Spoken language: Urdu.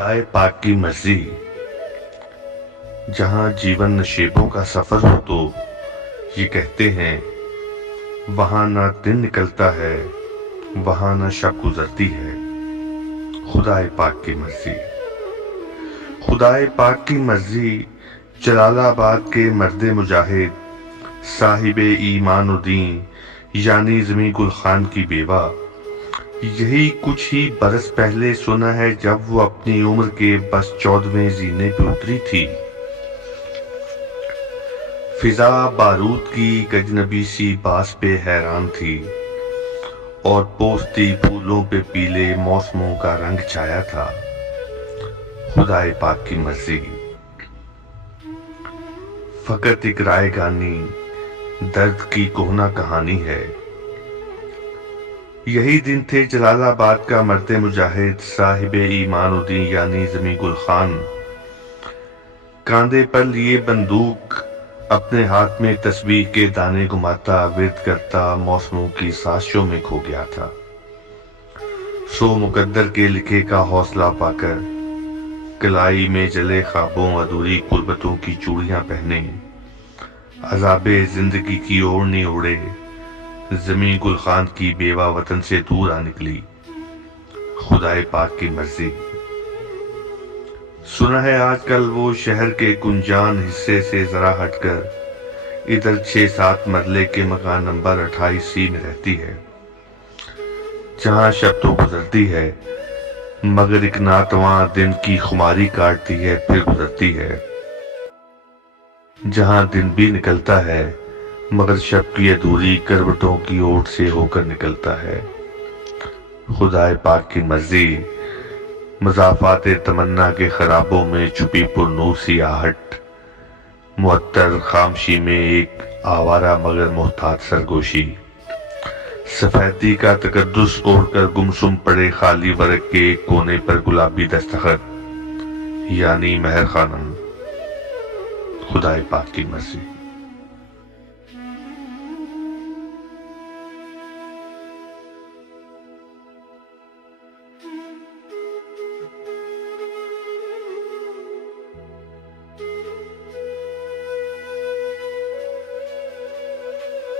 خدائے پاک کی مرضی۔ جہاں جیون نشیبوں کا سفر ہو تو یہ کہتے ہیں وہاں نہ دن نکلتا ہے، وہاں نہ شب گزرتی ہے۔ خدائے پاک کی مرضی۔ خدائے پاک کی مرضی جلال آباد کے مرد مجاہد صاحب ایمان و دین یعنی زمیں گل خان کی بیوہ یہی کچھ ہی برس پہلے سنا ہے جب وہ اپنی عمر کے بس 14ویں زینے پہ اتری تھی۔ فضا بارود کی اجنبی سی باس پہ حیران تھی اور پوستی پھولوں پہ پیلے موسموں کا رنگ چھایا تھا۔ خدائے پاک کی مرضی۔ فقط ایک رائے گانی درد کی کہنا کہانی ہے۔ یہی دن تھے جلال آباد کا مرد مجاہد صاحب ایمان و دین یعنی زمیں گل خان کاندھے پر لیے بندوق اپنے ہاتھ میں تسبیح کے دانے گھماتا ورد کرتا موسموں کی سازشوں میں کھو گیا تھا۔ سو مقدر کے لکھے کا حوصلہ پا کر کلائی میں جلے خوابوں ادھوری قربتوں کی چوڑیاں پہنے عذاب زندگی کی اوڑھنی اوڑھے زمیں گل خان کی بیوہ وطن سے دور آ نکلی۔ خدائے پاک کی مرضی۔ سنا ہے آج کل وہ شہر کے گنجان حصے سے ذرا ہٹ کر ادھر 6-7 مرلے کے مکان نمبر 28C میں رہتی ہے، جہاں شب تو گزرتی ہے مگر ایک ناتواں دن کی خماری کاٹتی ہے پھر گزرتی ہے، جہاں دن بھی نکلتا ہے مگر شب کی ادھوری کروٹوں کی اوٹ سے ہو کر نکلتا ہے۔ خدائے پاک کی مرضی۔ مضافات تمنا کے خرابوں میں چھپی پرنور سی آہٹ، معطر خاموشی میں ایک آوارہ مگر محتاط سرگوشی، سفیدی کا تقدس اوڑھ کر گمسم پڑے خالی ورق کے ایک کونے پر گلابی دستخط یعنی مہر خانم۔ خدائے پاک کی مرضی۔